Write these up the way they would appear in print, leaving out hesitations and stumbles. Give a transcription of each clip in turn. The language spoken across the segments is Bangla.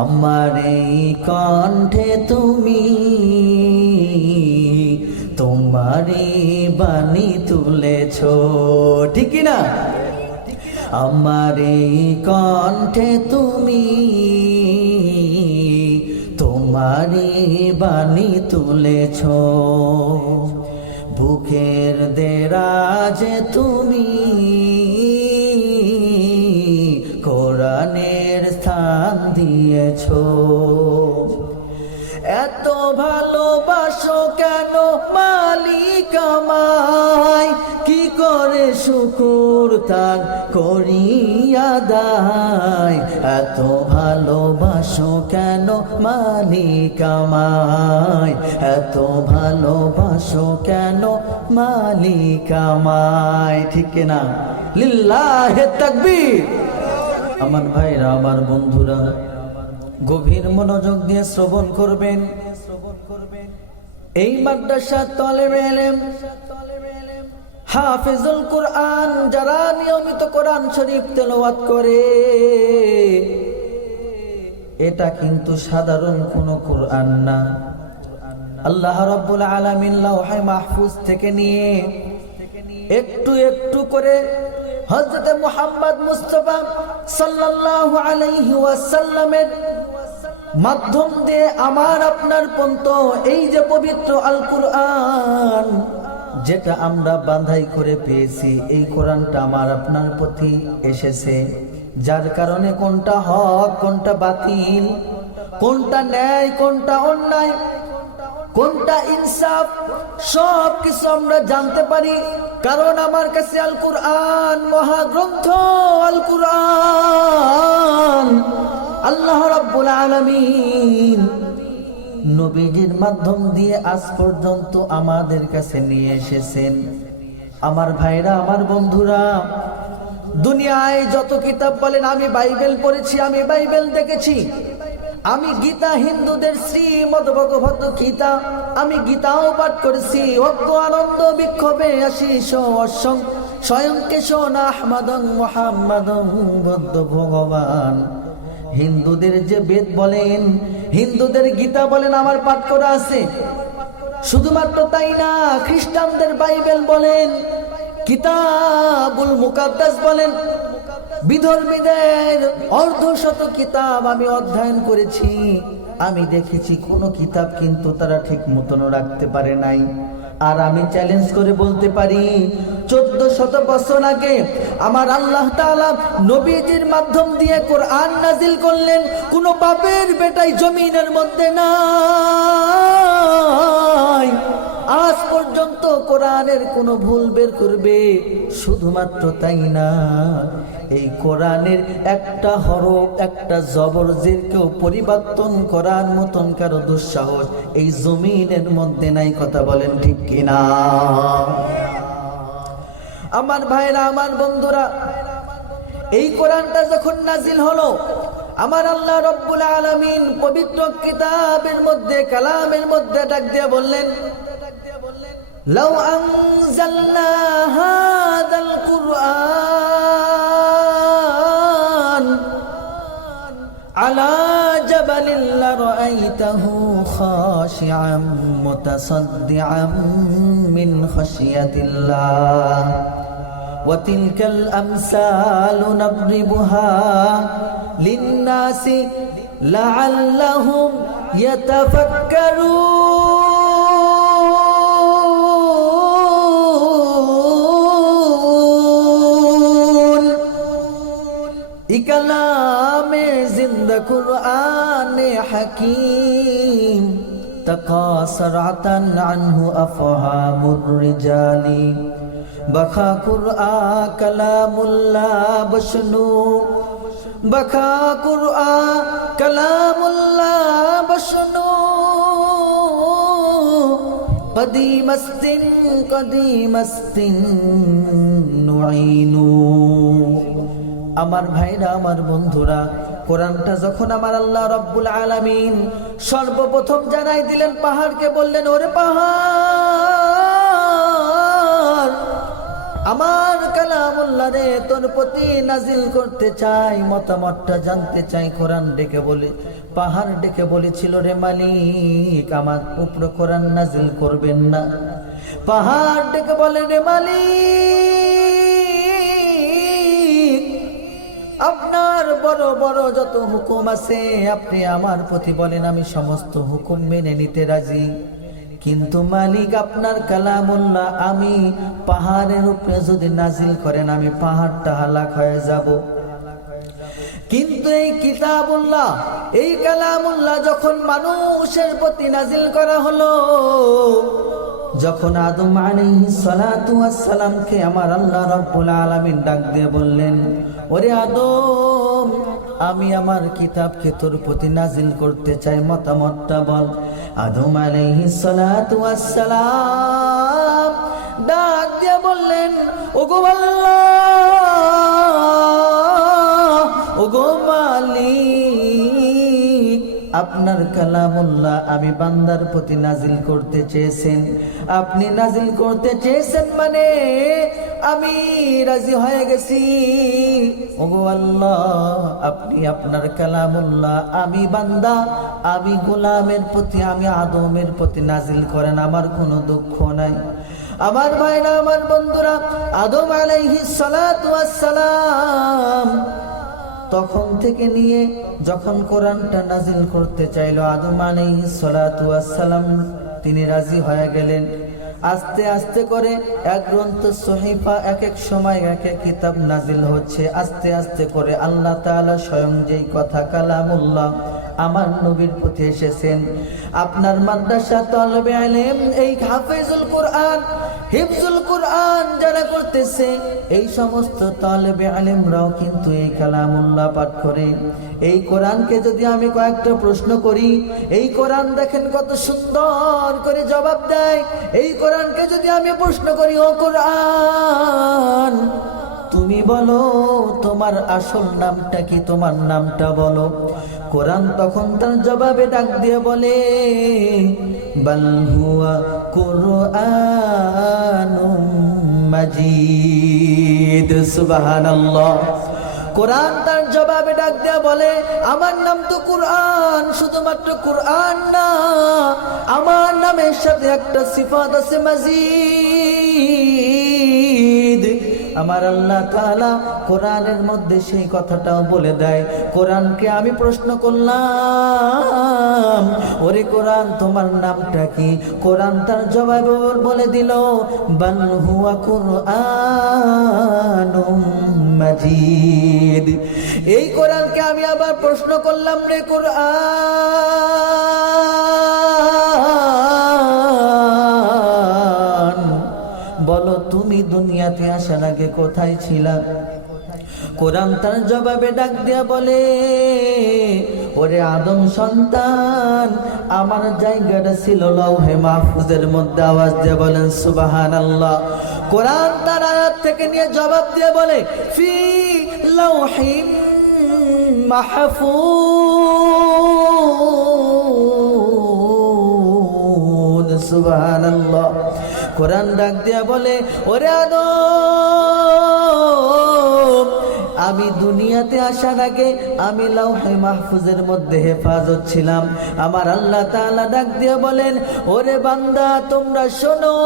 আমার এই কণ্ঠে তুমি তোমারই বাণী তুলেছ, ঠিক না? আমার এই কণ্ঠে তুমি তোমারই বাণী তুলেছ, বুকের দেরাজে তুমি কোরআনের স্থান দিয়েছ। এত ভালোবাসো কেন মালিক আমায়, কি করে শুকর তার করি আদায়। এত ভালোবাসো কেন মালিক আমায়, এত ভালোবাসো কেন মালিক আমায়, ঠিক না? লিল্লাহে তাকবীর। আমার ভাইরা, আমার বন্ধুরা, গভীর মনোযোগ দিয়ে শ্রবণ করবেন। এই মাদ্রাসা তালেবে ইলম হাফেজুল কোরআন যারা নিয়মিত কোরআন শরীফ তেলাওয়াত করে, এটা কিন্তু সাধারণ কোনো কোরআন না। আল্লাহ রাব্বুল আলামিন লাওহে মাহফুজ থেকে নিয়ে একটু একটু করে হযরত মুহাম্মদ মুস্তাফা সাল্লাল্লাহু আলাইহি ওয়াসাল্লামের মাধ্যম দিয়ে আমার আপনার পর্যন্ত এই যে পবিত্র আল কোরআন, যেটা আমরা বাঁধাই করে পেয়েছি, এই কোরআনটা আমার আপনার প্রতি এসেছে। যার কারণে কোনটা হক, কোনটা বাতিল, কোনটা ন্যায়, কোনটা অন্যায়, কোনটা ইনসাফ, সব কিছু আমরা জানতে পারি। কারণ আমার কাছে আল কোরআন, মহাগ্রন্থ আল কোরআন আল্লাহ রাব্বুল আলামিন নবীজির মাধ্যম দিয়ে আজ পর্যন্ত আমাদের কাছে নিয়ে এসেছেন। আমার ভাইরা, আমার বন্ধুরা, দুনিয়ায় যত কিতাব বলেন, আমি বাইবেল পড়েছি, আমি বাইবেল দেখেছি, আমি গীতা, হিন্দুদের শ্রীমদ ভগবত গীতা, আমি গীতাও পাঠ করেছি। অজ্ঞ আনন্দ বিক্ষোভে আশিস অসং স্বয়ং কেশন আহমদং মুহাম্মাদং বদ্ধ ভগবান। হিন্দুদের যে বেদ বলেন, হিন্দুদের গীতা বলেন, আমার পাঠ করা আছে। শুধুমাত্র তাই না, খ্রিস্টানদের বাইবেল বলেন, কিতাবুল মুকাদ্দাস বলেন, বিধর্মীদের অর্ধশত কিতাব আমি অধ্যয়ন করেছি। আমি দেখেছি কোন কিতাব কিন্তু তারা ঠিক মতন রাখতে পারে নাই। আর আমি চ্যালেঞ্জ করে বলতে পারি, 1400 বছর আগে আমার আল্লাহ তাআলা নবীজির মাধ্যম দিয়ে কোরআন নাজিল করলেন। কোন বাপের বেটাই জমিনের মধ্যে নাই আজ পর্যন্ত কোরআনের কোনো ভুল বের করবে। শুধুমাত্র তাই না, এই কোরআনের একটা হরফ, একটা জবর জের কেউ পরিবর্তন করার মতন কারো দুঃসাহস এই জমিনের মধ্যে নাই। কথা বলেন ঠিক কিনা? আমার ভাইরা, আমার বন্ধুরা, এই কোরআনটা যখন নাজিল হলো, আমার আল্লাহ রাব্বুল আলামিন পবিত্র কিতাবের মধ্যে, কালামের মধ্যে ডাক দিয়ে বললেন, লাউ আনজালনা হাদাল কুরআন আলা জাবালিন লারাআইতাহু খাশিআম মুতাসাদ্দিআম মিন খাশিয়াতিল্লাহ ওয়া তিলকাল আমসালু নাদরিবুহা লিন-নাসি লাআল্লাহুম ইয়াতাফাক্কারুন। ইকালামে জিন্দা কুরআনে হাকীম তাকাসারাতান আনহু আফহামুর রিজালি বাখা কুরআন কালামুল্লাহ বশনু বাখা কুরআন কালামুল্লাহ বশনু কদিমাস্তিন নুঈনু। আমার ভাইরা, আমার বন্ধুরা, কোরআনটা যখন আমার আল্লাহ রাব্বুল আলামিন সর্বপ্রথম জানাই দিলেন, পাহাড়কে বললেন, ওরে পাহাড় আমার কালামুল্লাহ রে তোর প্রতি নাজিল করতে চাই, মতামতটা জানতে চাই। কোরআন ডেকে বলে, পাহাড় ডেকে বলেছিল, রে মালিক আমার উপরে কোরআন নাজিল করবেন না? পাহাড় ডেকে বলে, রে মালিক আপনার বড় বড় যত হুকুম আছে আপনি আমার প্রতি বলেন, আমি সমস্ত হুকুম মেনে নিতে রাজি। কিন্তু মালিক আপনার কালামুল্লাহ আমি পাহাড়ের উপরে যদি নাজিল করেন আমি পাহাড়টা হালাক হয়ে যাব। কিন্তু এই কিতাবুল্লাহ, এই কালামুল্লাহ যখন মানুষের প্রতি নাজিল করা হলো, যখন আদম আলাইহিস সালাতু ওয়াস সালামকে আমার আল্লাহ রাব্বুল আলামিন ডাক দিয়ে বললেন, ওরে আদম আমি আমার কিতাবকে তোর প্রতি নাজিল করতে চাই, মতামতটা বল। আদম আলাইহিস সালাতু ওয়াস সালাম ডাক দিয়ে বললেন, ওগো আল্লাহ, ওগো মালিক, আপনার কালামুল্লাহ আমি বান্দার প্রতি নাজিল করতে চেয়েছেন, আপনি নাজিল করতে চেয়েছেন মানে আমি রাজি হয়ে গেছি। ওগো আল্লাহ, আপনি আপনার কালামুল্লাহ আমি বান্দা, আমি গোলামের প্রতি, আমি আদমের প্রতি নাজিল করেন, আমার কোনো দুঃখ নাই। আমার ভাইরা, আমার বন্ধুরা, আদম আলাইহিস সালাতু ওয়াস সালাম তখন থেকে নিয়ে যখন কোরআনটা নাজিল করতে চাইল, আদম আলাইহিস সালাতু ওয়াস সালাম তিনি রাজি হয়ে গেলেন। আস্তে আস্তে করে এক গ্রন্থ সহিফা, এক এক সময় এক এক কিতাব নাজিল হচ্ছে। আস্তে আস্তে করে আল্লাহ তাআলা স্বয়ং যেই কথা কালামুল্লাহ আমার নবীর প্রতি এসেছেন, আপনার মাদ্রাসা তালেবে ইলম এই হাফেজুল কোরআন, হিফজুল কোরআন যারা করতেছে এই সমস্ত তালেবে ইলমরাও কিন্তু এই কালামুল্লাহ পাঠ করে। এই কোরআনকে যদি আমি কয়েকটা প্রশ্ন করি, এই কোরআন দেখেন কত সুন্দর করে জবাব দেয়। এই কোরআনকে যদি আমি প্রশ্ন করি, ও কোরআন তুমি বলো তোমার আসল নামটা কি, তোমার নামটা বলো, কোরআন তখন তার জবাবে ডাক দিয়ে বলে, বাল হুয়া কুরআনুম মাজিদ। সুবহানাল্লাহ। কোরআন তার জবাবে ডাক দিয়ে বলে, আমার নাম তো কোরআন, শুধুমাত্র কোরআন না, আমার নামের সাথে একটা সিফাত আছে, মাজিদ। আমার আল্লাহ তাআলা কোরআনের মধ্যে সেই কথাটাও বলে দেয়। কোরআনকে আমি প্রশ্ন করলাম, ওরে কোরআন তোমার নামটা কি? কোরআন তার জবাব বলে দিল, বাল হুয়া কুরআনুম মাজিদ। এই কোরআনকে আমি আবার প্রশ্ন করলাম, রে কোরআন বলো তুমি দুনিয়াতে আসার আগে কোথায় ছিলা? কোরআন তার জবাবে ডাক দিয়া বলে, ওরে আদম সন্তান আমার জায়গাটা ছিল লৌহে মাহফুজের মধ্যে। আওয়াজ দিয়ে বলেন সুবহানাল্লাহ। কোরআন তার আয়াত থেকে নিয়ে জবাব দিয়ে বলে, ফি লাউহিম মাহফুজ। সুবহানাল্লাহ। কোরআন ডাক দিয়া বলে, ওরে আদম আমি দুনিয়াতে আসার আগে আমি লাউহে মাহফুজের মধ্যে হেফাজত ছিলাম। আমার আল্লাহ তাআলা ডাক দিয়ে বলেন, ওরে বান্দা তোমরা শোনো,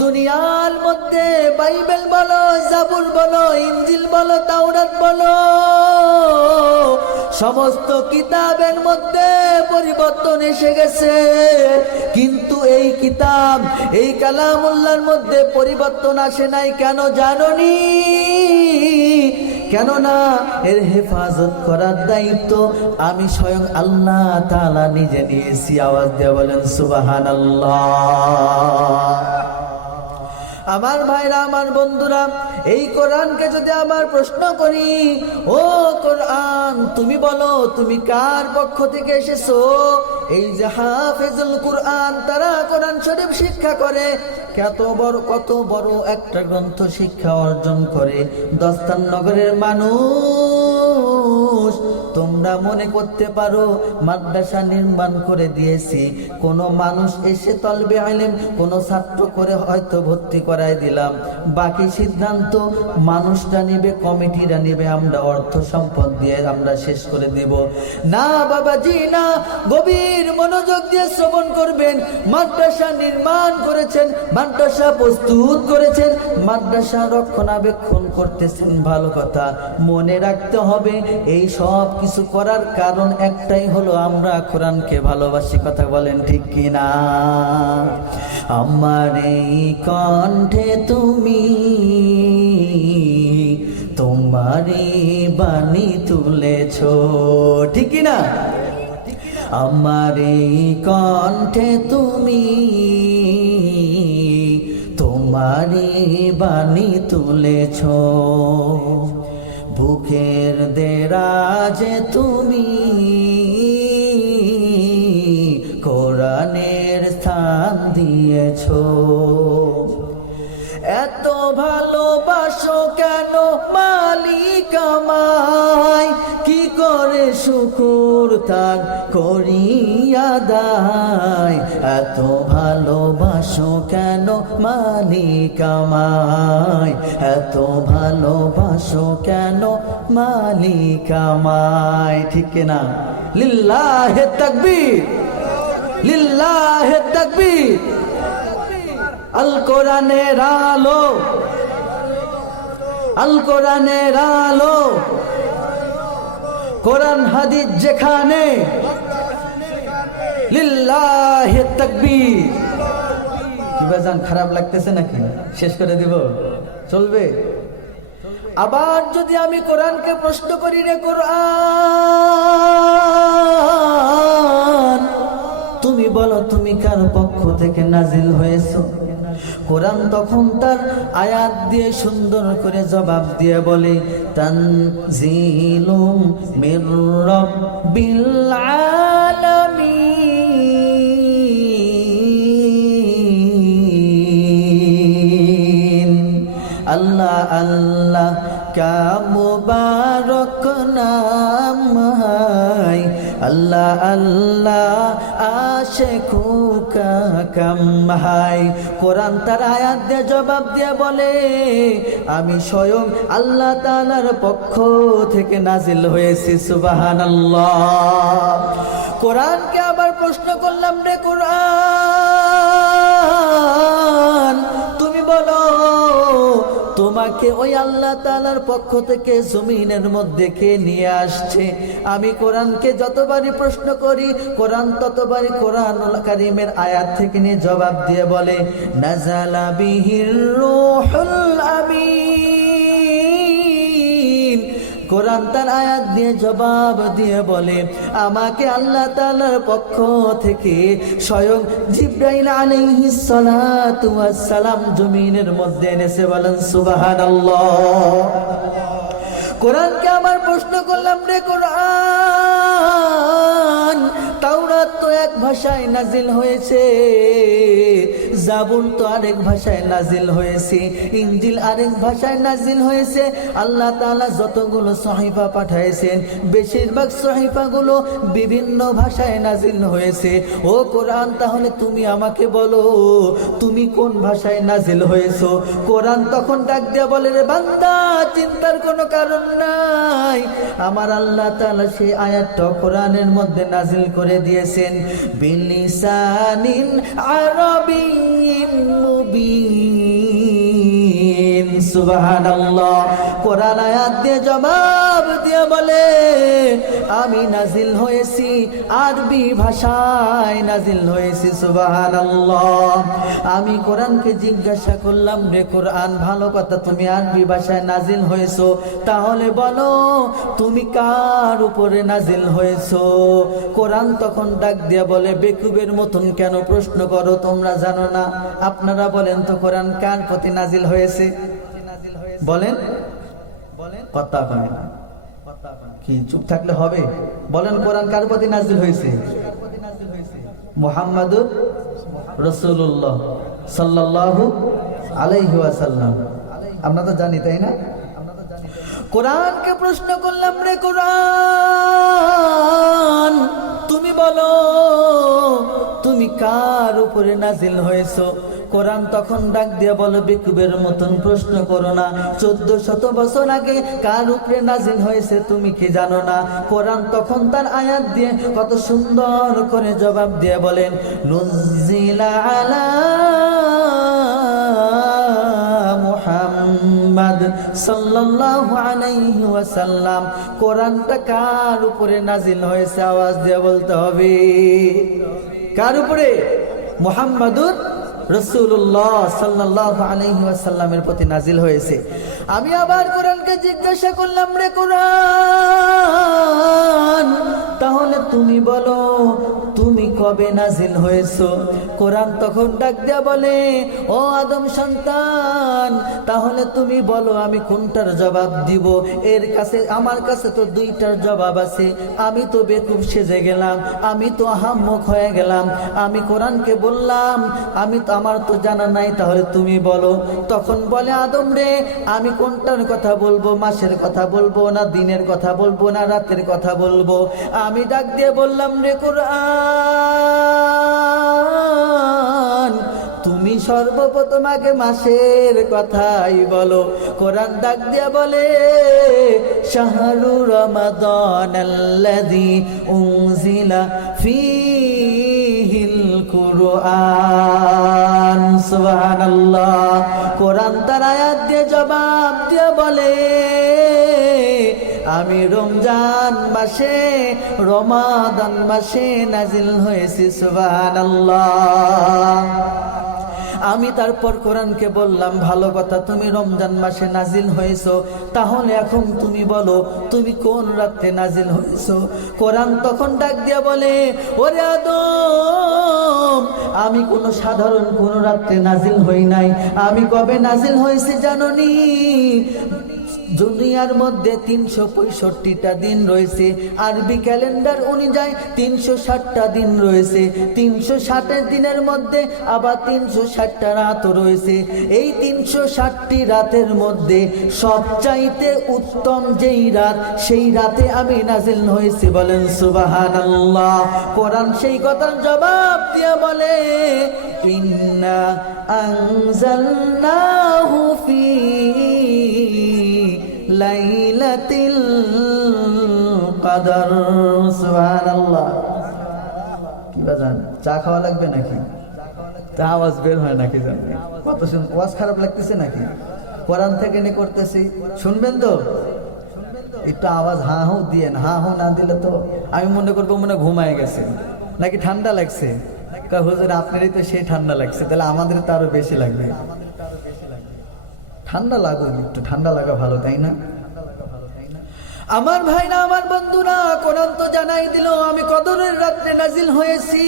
দুনিয়ার মধ্যে বাইবেল বলো, জাবুর বলো, ইনজিল বলো, তাওরাত বলো, সমস্ত কিতাবের মধ্যে পরিবর্তন এসে গেছে, কিন্তু এই কিতাব, এই কালামুল্লাহর মধ্যে পরিবর্তন আসে নাই। কেন জানোনি? কেননা এর হেফাজত করার দায়িত্ব আমি স্বয়ং আল্লাহ তাআলা নিজে নিয়েছি। আওয়াজ দিয়ে বলেন সুবহানাল্লাহ। আমার ভাইরা, আমার বন্ধুরা, এই কোরআনকে যদি আমার প্রশ্ন করি, ও কোরআন তুমি বলো তুমি কার পক্ষ থেকে এসেছো? এই যে হাফেজুল কোরআন তারা কোরআন শরীফ শিক্ষা করে, কত বড় একটা গ্রন্থ শিক্ষা অর্জন করে। দস্তান নগরের মানুষ তোমরা মনে করতে পারো মাদ্রাসা নির্মাণ করে দিয়েছি, কোনো মানুষ এসে তলবে ইলম কোনো ছাত্র করে হয়তো ভর্তি করায় দিলাম, বাকি সিদ্ধান্ত মানুষরা নিবে, কমিটিরা নিবে, আমরা অর্থ সম্পদ দিয়ে আমরা শেষ করে দিব না। বাবাজি না, গভীর মনোযোগ দিয়ে শ্রবণ করবেন। মাদ্রাসা নির্মাণ করেছেন, মাদ্রাসা প্রস্তুত করেছেন, মাদ্রাসা রক্ষণাবেক্ষণ করতেছেন, ভালো কথা। মনে রাখতে হবে এই সব কিছু করার কারণ একটাই হলো আমরা কোরআনকে ভালোবাসি। কথা বলেন ঠিক কিনা? আমার এই কণ্ঠে তুমি তোমারই বাণী তুলেছ, ঠিক কিনা? আমার এই কণ্ঠে তুমি তোমারই বাণী তুলেছ, বুকের দেরাজে তুমি কোরআনের স্থান দিয়েছ। এত ভালোবাসো কেন মালিক আমায়, কি করে শুকুর তার করি আদায়। এত ভালোবাসো কেন মালিক আমায়, এত ভালোবাসো কেন মালিক আমায়, ঠিক না? লিল্লাহে তাকবীর, লিল্লাহে তাকবীর। আল কোরআনের আলো, আল কোরআনের আলো, কোরআন হাদিস যেখানে, লিল্লাহি তাকবীর। কি বাজান, খারাপ লাগতেছে নাকি? শেষ করে দিব, চলবে? আবার যদি আমি কোরআনকে প্রশ্ন করি, রে কোরআন তুমি বলো তুমি কার পক্ষ থেকে নাজিল হয়েছো? কোরআন তখন তার আয়াত দিয়ে সুন্দর করে জবাব দিয়ে বলে, তানজিলুম মির রাব্বিল আলামিন। আল্লাহ আল্লাহ কা মুবারক নাম হায়, আল্লাহ আল্লাহ আশিকু কা কাম হায়। কোরআন তার আয়াত দিয়ে জবাব দিয়ে বলে, আমি স্বয়ং আল্লাহ তাআলার পক্ষ থেকে নাজিল হয়েছি। সুবহানাল্লাহ। কোরআনকে আবার প্রশ্ন করলাম, রে কোরআন তুমি বলো তোমাকে ওই আল্লাহ তাআলার পক্ষ থেকে জমিনের মধ্যে কে নিয়ে আসছে? আমি কোরআনকে যতবারই প্রশ্ন করি, কোরআন ততবারই কোরআনুল কারীমের আয়াত থেকে নিয়ে জবাব দিয়ে বলে, নাযালা বিহির রূহুল আমিন। কোরআন তার আয়াত দিয়ে জবাব দিয়ে বলে, আমাকে আল্লাহ তাআলার পক্ষ থেকে স্বয়ং জিবরাইল আলাইহিস সালাতু ওয়াস সালাম জমিনের মধ্যে এনেছে। বলেন সুবহানাল্লাহ। কোরআনকে আমার প্রশ্ন করলাম, রে কোরআন তাওরাত তো এক ভাষায় নাজিল হয়েছে, জাবুর তো আরেক ভাষায় নাজিল হয়েছে, ইনজিল আরেক ভাষায় নাজিল হয়েছে। আল্লাহ তাআলা যতগুলো সহিফা পাঠাইছেন বেশিরভাগ সহিফাগুলো বিভিন্ন ভাষায় নাজিল হয়েছে। ও কোরআন তাহলে তুমি আমাকে বলো তুমি কোন ভাষায় নাজিল হয়েছো? কোরআন তখন ডাক দিয়ে বলে, রে বান্দা চিন্তার কোনো কারণ নাই, আমার আল্লাহ তাআলা সেই আয়াতটা কোরআনের মধ্যে নাজিল করে দিয়েছেন, বিলিসানিন আরাবিয়্যিন মুবিন। সুবহানাল্লাহ। কোরআন আয়াত দিয়ে জবাব দিয়ে বলে, আমি নাজিল হয়েছি আরবি ভাষায় নাজিল হয়েছি। সুবহানাল্লাহ। আমি কোরআনকে জিজ্ঞাসা করলাম, রে কোরআন ভালো কথা তুমি আরবি ভাষায় নাজিল হয়েছো, তাহলে বলো তুমি কার উপরে নাজিল হয়েছো? কোরআন তখন ডাক দিয়ে বলে, বেকুবের মতন কেন প্রশ্ন করো? তোমরা জানো না? আপনারা বলেন তো কোরআন কার প্রতি নাজিল হয়েছে? বলেন, কথা হয় না কি? চুপ থাকলে হবে? বলেন কোরআন কার প্রতি নাজিল হয়েছে? মুহাম্মাদুর রাসূলুল্লাহ সাল্লাল্লাহু আলাইহি ওয়াসাল্লাম। আমরা তো জানি, তাই না? কোরআনকে প্রশ্ন করলাম, রে কোরআন তুমি বলো তুমি কার উপরে নাজিল হয়েছো? কোরআন তখন ডাক দিয়ে বলে, বেকুবের মতন প্রশ্ন করো না, 1400 বছর আগে কার উপরে নাজিল হয়েছে তুমি কি জানো না? কোরআন তখন তার আয়াত দিয়ে কত সুন্দর করে জবাব দিয়ে বলেন, নুজিলা আলা মুহাম্মদ সাল্লাল্লাহু আলাইহি ওয়াসাল্লাম। কোরআনটা কার উপরে নাজিল হয়েছে? আওয়াজ দিয়ে বলতে হবে, কার উপরে? মুহাম্মাদুর রাসূলুল্লাহ সাল্লাল্লাহু আলাইহি ওয়াসাল্লামের প্রতি নাজিল হয়েছে। আমি আবার কোরআনকে জিজ্ঞাসা করলাম, রে কোরআন তাহলে তুমি বলো তুমি কবে নাজিল হয়েছো? কোরআন তখন ডাক দিয়া বলে, ও আদম সন্তান তাহলে তুমি বলো আমি কোনটার জবাব দিব? আমার কাছে তো দুইটার জবাব আছে। আমি তো বেকুব সেজে গেলাম, আমি তো আহাম্মক হয়ে গেলাম। আমি কোরআনকে বললাম আমার তো জানা নাই, তাহলে তুমি বলো। তখন বলে, আদম রে আমি কোনটার কথা বলবো? মাসের কথা বলবো না দিনের কথা বলবো না রাতের কথা বলবো? আমি ডাক দিয়ে বললাম, রে কোরআন তুমি সর্বপ্রথম আগে মাসের কথাই বলো। কোরআন ডাক দিয়ে বলে, শাহরু রমাদানাল্লাযী উনজিলা ফীহিল কুরআন। সুবহানাল্লাহ। কোরআন তার আয়াত দিয়ে জবাব দিয়ে বলে, আমি রমজান মাসে রমাদান মাসে নাজিল হয়েছি। সুবহানাল্লাহ। আমি তারপর কোরআনকে বললাম, ভালো কথা তুমি রমজান মাসে নাজিল হয়েছো, তাহলে এখন তুমি বলো তুমি কোন রাতে নাজিল হয়েছো? কোরআন তখন ডাক দিয়া বলে, ওরে আদম আমি কোনো সাধারণ কোন রাতে নাজিল হই নাই। আমি কবে নাজিল হয়েছি জানোনি? দুনিয়ার মধ্যে 365টা দিন রয়েছে, আরবি ক্যালেন্ডার অনুযায়ী 360টা দিন রয়েছে। 360 দিনের মধ্যে আবার 360টা রাত রয়েছে। এই 360টি রাতের মধ্যে সবচাইতে উত্তম যেই রাত, সেই রাতে আমি নাজিল হয়েছি। বলেন সুবহানাল্লাহ। কোরআন সেই কথার জবাব দিয়ে বলে, ইন্না আনজালনাহু ফী লাইলাতিল কদর। সুবহানাল্লাহ। কি বাজান, চা খাওয়া লাগবে নাকি? তা আওয়াজ বের হয় নাকি জান? কত আওয়াজ খারাপ লাগতেছে নাকি? কোরআন থেকে নে করতেছি, শুনবেন তো? একটু আওয়াজ হা হু দিয়েন। হা হু না দিলে তো আমি মনে করবো মনে ঘুমায় গেছে, নাকি ঠান্ডা লাগছে। হুজুর আপনারই তো সেই ঠান্ডা লাগছে, তাহলে আমাদের তো আরো বেশি লাগবে। ঠান্ডা লাগুক, একটু ঠান্ডা লাগা ভালো, তাই না? আমার ভাইরা, আমার বন্ধুরা, কোরআন তো জানাই দিল আমি কদরের রাত্রে নাজিল হয়েছি।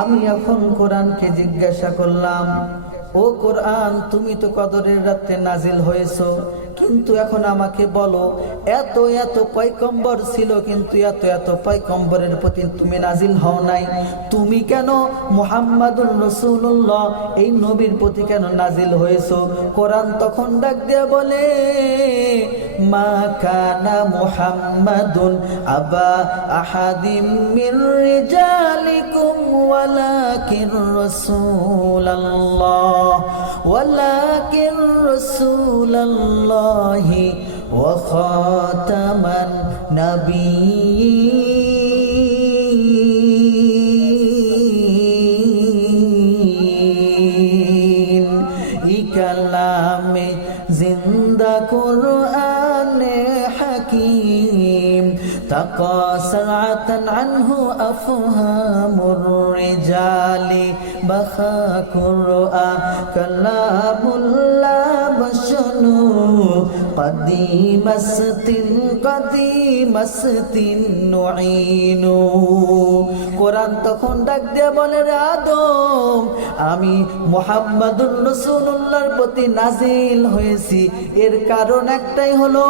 আমি এখন কোরআনকে জিজ্ঞাসা করলাম, ও কোরআন তুমি তো কদরের রাতে নাজিল হয়েছো, কিন্তু এখন আমাকে বলো এত এত পয়গম্বর ছিল, কিন্তু এত এত পয়গম্বরের প্রতি তুমি নাজিল হও নাই, তুমি কেন মুহাম্মাদুর রাসূলুল্লাহ এই নবীর প্রতি কেন নাজিল হয়েছো? কোরআন তখন ডাক দিয়ে বলে, মা কানা মুহাম্মাদুন আবা আহাদিম মির রিজালিকুম ওয়ালাকিন রাসূলুল্লাহ ওয়ালাকিন রাসূলুল্লাহি ওয়া খাতামান নাবিয়্যিন। ইকালামে জিন্দা কুরআনে হাকীম তাকাসারাতান আনহু আফহামুর রিজালি বাখা কুরআন কালামুল্লাহ বশনু কদিমাসতিন নুঈনু। কোরআন তখন ডাক দিয়ে বলে, রে আদম আমি মুহাম্মাদুর রাসূলুল্লাহর প্রতি নাজিল হয়েছি, এর কারণ একটাই হলো